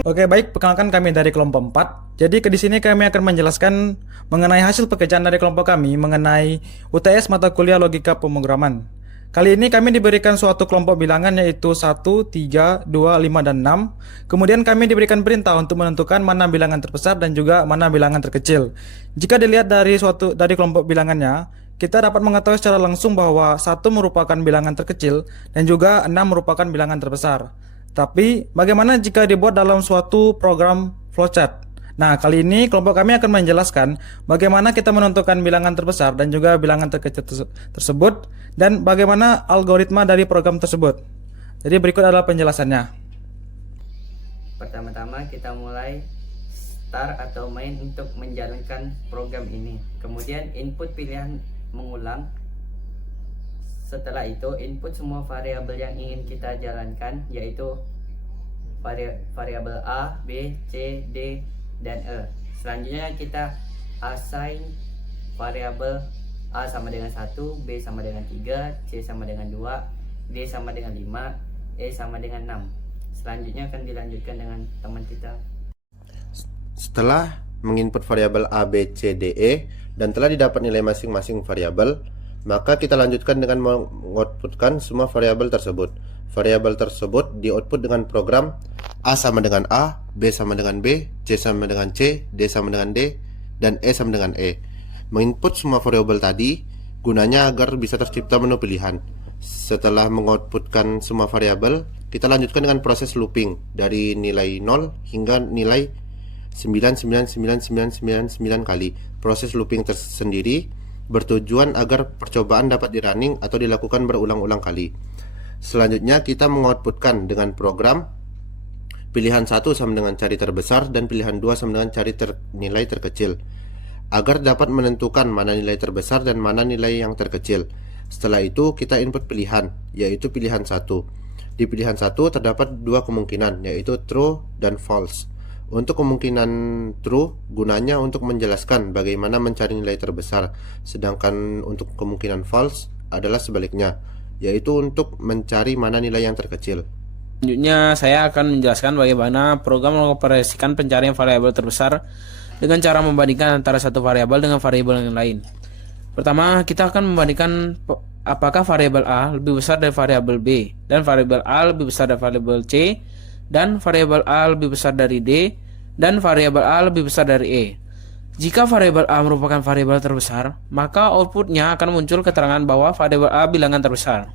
Oke, baik, perkenalkan kami dari kelompok 4. Jadi di sini kami akan menjelaskan mengenai hasil pekerjaan dari kelompok kami mengenai UTS mata kuliah logika pemrograman. Kali ini kami diberikan suatu kelompok bilangan yaitu 1, 3, 2, 5, dan 6. Kemudian kami diberikan perintah untuk menentukan mana bilangan terbesar dan juga mana bilangan terkecil. Jika dilihat dari kelompok bilangannya, kita dapat mengetahui secara langsung bahwa 1 merupakan bilangan terkecil dan juga 6 merupakan bilangan terbesar. Tapi, bagaimana jika dibuat dalam suatu program flowchart? Nah, kali ini kelompok kami akan menjelaskan bagaimana kita menentukan bilangan terbesar dan juga bilangan terkecil tersebut, dan bagaimana algoritma dari program tersebut. Jadi berikut adalah penjelasannya. Pertama-tama kita mulai start atau main untuk menjalankan program ini. Kemudian input pilihan mengulang. Setelah itu input semua variabel yang ingin kita jalankan, yaitu variabel A, B, C, D, dan E. Selanjutnya kita assign variabel A sama dengan 1, B sama dengan 3, C sama dengan 2, D sama dengan 5, E sama dengan 6. Selanjutnya akan dilanjutkan dengan teman kita. Setelah menginput variabel A, B, C, D, E dan telah didapat nilai masing-masing variabel, maka kita lanjutkan dengan mengoutputkan semua variabel tersebut. Variabel tersebut di-output dengan program A sama dengan A, B sama dengan B, C sama dengan C, D sama dengan D, dan E sama dengan E. Menginput semua variabel tadi gunanya agar bisa tercipta menu pilihan. Setelah mengoutputkan semua variabel, kita lanjutkan dengan proses looping dari nilai 0 hingga nilai 99999 kali. Proses looping tersendiri bertujuan agar percobaan dapat dirunning atau dilakukan berulang-ulang kali. Selanjutnya kita mengoutputkan dengan program pilihan 1 sama dengan cari terbesar dan pilihan 2 sama dengan cari nilai terkecil, agar dapat menentukan mana nilai terbesar dan mana nilai yang terkecil. Setelah itu kita input pilihan, yaitu pilihan 1. Di pilihan 1 terdapat dua kemungkinan, yaitu true dan false. Untuk kemungkinan true gunanya untuk menjelaskan bagaimana mencari nilai terbesar, sedangkan untuk kemungkinan false adalah sebaliknya, yaitu untuk mencari mana nilai yang terkecil. Selanjutnya saya akan menjelaskan bagaimana program mengoperasikan pencarian variabel terbesar dengan cara membandingkan antara satu variabel dengan variabel yang lain. Pertama, kita akan membandingkan apakah variabel A lebih besar dari variabel B, dan variabel A lebih besar dari variabel C, dan variabel A lebih besar dari D, dan variabel A lebih besar dari E. Jika variabel A merupakan variabel terbesar, maka outputnya akan muncul keterangan bahwa variabel A bilangan terbesar.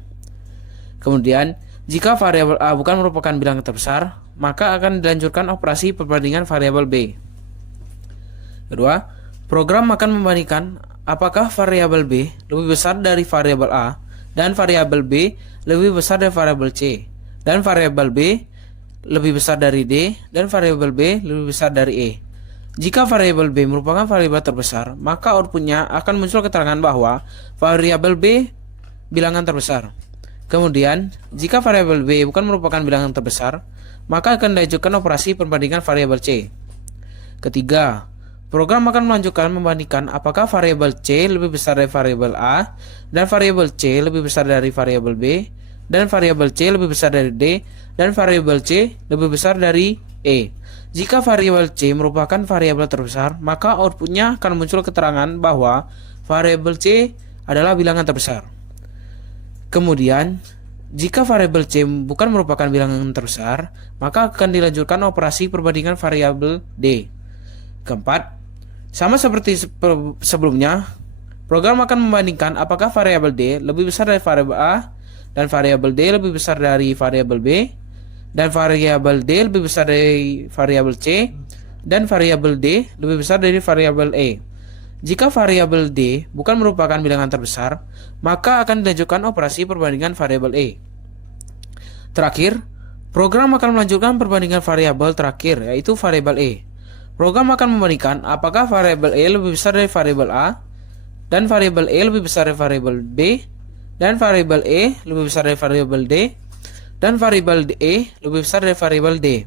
Kemudian, jika variabel A bukan merupakan bilangan terbesar, maka akan dilanjutkan operasi perbandingan variabel B. Kedua, program akan membandingkan apakah variabel B lebih besar dari variabel A, dan variabel B lebih besar dari variabel C, dan variabel B lebih besar dari D, dan variabel B lebih besar dari E. Jika variabel B merupakan variabel terbesar, maka outputnya akan muncul keterangan bahwa variabel B bilangan terbesar. Kemudian, jika variabel B bukan merupakan bilangan terbesar, maka akan dilanjutkan operasi perbandingan variabel C. Ketiga, program akan melanjutkan membandingkan apakah variabel C lebih besar dari variabel A, dan variabel C lebih besar dari variabel B, dan variabel C lebih besar dari D, dan variabel C lebih besar dari E. Jika variabel C merupakan variabel terbesar, maka outputnya akan muncul keterangan bahwa variabel C adalah bilangan terbesar. Kemudian, jika variabel C bukan merupakan bilangan terbesar, maka akan dilanjutkan operasi perbandingan variabel D. Keempat, sama seperti sebelumnya, program akan membandingkan apakah variabel D lebih besar dari variabel A, dan variabel D lebih besar dari variabel B, dan variabel D lebih besar dari variabel C, dan variabel D lebih besar dari variabel E. Jika variabel D bukan merupakan bilangan terbesar, maka akan dilanjutkan operasi perbandingan variabel E. Terakhir, program akan melanjutkan perbandingan variabel terakhir, yaitu variabel E. Program akan membandingkan apakah variabel E lebih besar dari variabel A, dan variabel E lebih besar dari variabel B, dan variabel E lebih besar dari variabel D, dan variabel E lebih besar dari variabel D.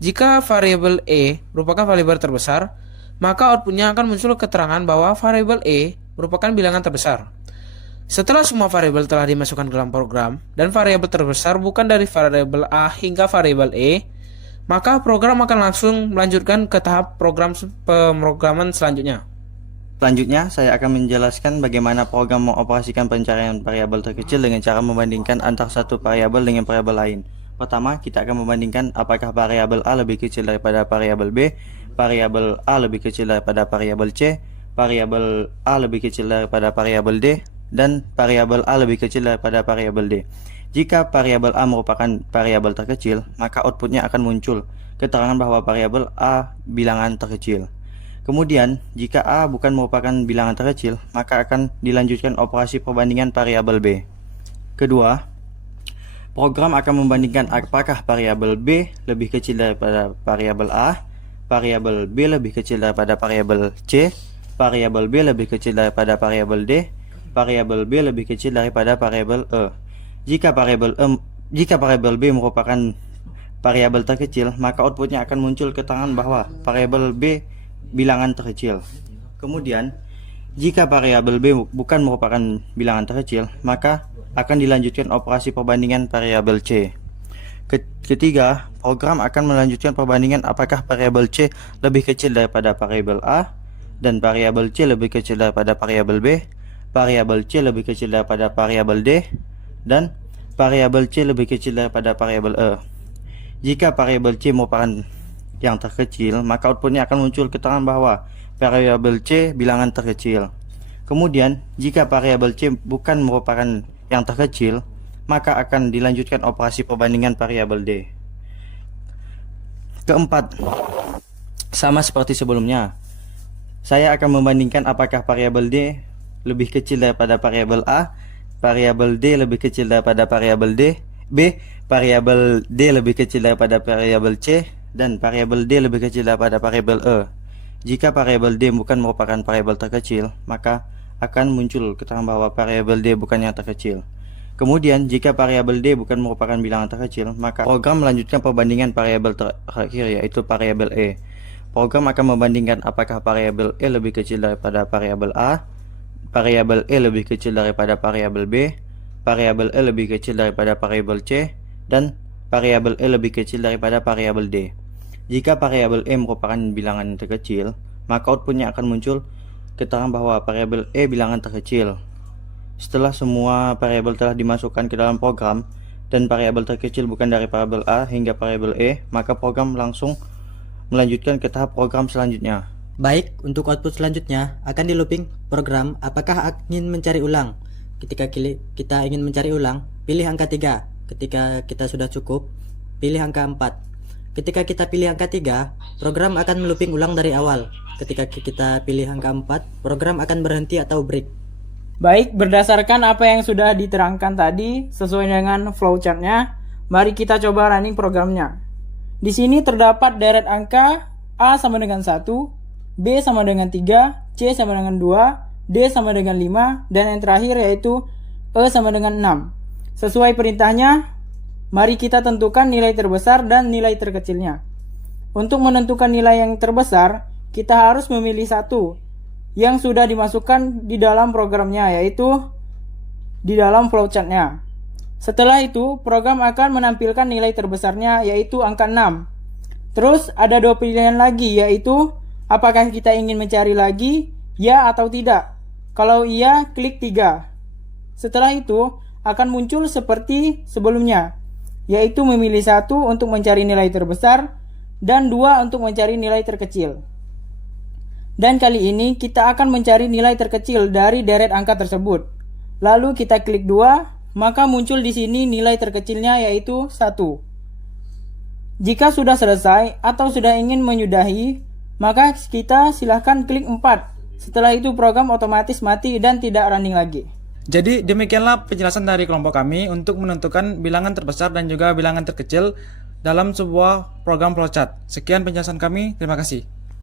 Jika variabel E merupakan variabel terbesar, maka outputnya akan muncul keterangan bahwa variabel E merupakan bilangan terbesar. Setelah semua variabel telah dimasukkan ke dalam program, dan variabel terbesar bukan dari variabel A hingga variabel E, maka program akan langsung melanjutkan ke tahap pemrograman selanjutnya. Selanjutnya, saya akan menjelaskan bagaimana program mengoperasikan pencarian variabel terkecil dengan cara membandingkan antara satu variabel dengan variabel lain. Pertama, kita akan membandingkan apakah variabel A lebih kecil daripada variabel B, variabel A lebih kecil daripada variabel C, variabel A lebih kecil daripada variabel D, dan variabel A lebih kecil daripada variabel D. Jika variabel A merupakan variabel terkecil, maka outputnya akan muncul keterangan bahwa variabel A bilangan terkecil. Kemudian, jika A bukan merupakan bilangan terkecil, maka akan dilanjutkan operasi perbandingan variabel B. Kedua, program akan membandingkan apakah variabel B lebih kecil daripada variabel A, variabel B lebih kecil daripada variabel C, variabel B lebih kecil daripada variabel D, variabel B lebih kecil daripada variabel E. Jika variabel B merupakan variabel terkecil, maka outputnya akan muncul keterangan bahwa variabel B bilangan terkecil. Kemudian, jika variabel B bukan merupakan bilangan terkecil, maka akan dilanjutkan operasi perbandingan variabel C. Ketiga, program akan melanjutkan perbandingan apakah variabel C lebih kecil daripada variabel A, dan variabel C lebih kecil daripada variabel B, variabel C lebih kecil daripada variabel D, dan variabel C lebih kecil daripada variabel E. Jika variabel C merupakan yang terkecil, maka outputnya akan muncul keterangan bahwa variabel C bilangan terkecil. Kemudian, jika variabel C bukan merupakan yang terkecil, maka akan dilanjutkan operasi perbandingan variabel D. Keempat, sama seperti sebelumnya, saya akan membandingkan apakah variabel D lebih kecil daripada variabel A, variabel D lebih kecil daripada variabel B, variabel D lebih kecil daripada variabel C, dan variabel D lebih kecil daripada variabel E. Jika variabel D bukan merupakan variabel terkecil, maka akan muncul keterangan bahwa variabel D bukan yang terkecil. Kemudian, jika variabel D bukan merupakan bilangan terkecil, maka program melanjutkan perbandingan variabel terakhir, yaitu variabel E. Program akan membandingkan apakah variabel E lebih kecil daripada variabel A, variabel E lebih kecil daripada variabel B, variabel E lebih kecil daripada variabel C, dan variabel E lebih kecil daripada variabel D. Jika variabel E merupakan bilangan terkecil, maka outputnya akan muncul keterangan bahwa variabel E bilangan terkecil. Setelah semua variabel telah dimasukkan ke dalam program dan variabel terkecil bukan dari variabel A hingga variabel E, maka program langsung melanjutkan ke tahap program selanjutnya. Baik, untuk output selanjutnya akan di looping program apakah ingin mencari ulang. Ketika kita ingin mencari ulang, pilih angka 3. Ketika kita sudah cukup, pilih angka 4. Ketika kita pilih angka 3, program akan melooping ulang dari awal. Ketika kita pilih angka 4, program akan berhenti atau break. Baik, berdasarkan apa yang sudah diterangkan tadi, sesuai dengan flowchartnya, mari kita coba running programnya. Di sini terdapat deret angka A sama dengan 1, B sama dengan 3, C sama dengan 2, D sama dengan 5, dan yang terakhir yaitu E sama dengan 6. Sesuai perintahnya, mari kita tentukan nilai terbesar dan nilai terkecilnya. Untuk menentukan nilai yang terbesar, kita harus memilih satu yang sudah dimasukkan di dalam programnya, yaitu di dalam flowchartnya. Setelah itu, program akan menampilkan nilai terbesarnya, yaitu angka 6. Terus ada dua pilihan lagi, yaitu apakah kita ingin mencari lagi, ya atau tidak. Kalau iya, klik 3. Setelah itu, akan muncul seperti sebelumnya, yaitu memilih 1 untuk mencari nilai terbesar dan 2 untuk mencari nilai terkecil. Dan kali ini kita akan mencari nilai terkecil dari deret angka tersebut. Lalu kita klik 2, maka muncul di sini nilai terkecilnya yaitu 1. Jika sudah selesai atau sudah ingin menyudahi, maka kita silahkan klik 4. Setelah itu program otomatis mati dan tidak running lagi. Jadi demikianlah penjelasan dari kelompok kami untuk menentukan bilangan terbesar dan juga bilangan terkecil dalam sebuah program flowchart. Sekian penjelasan kami, terima kasih.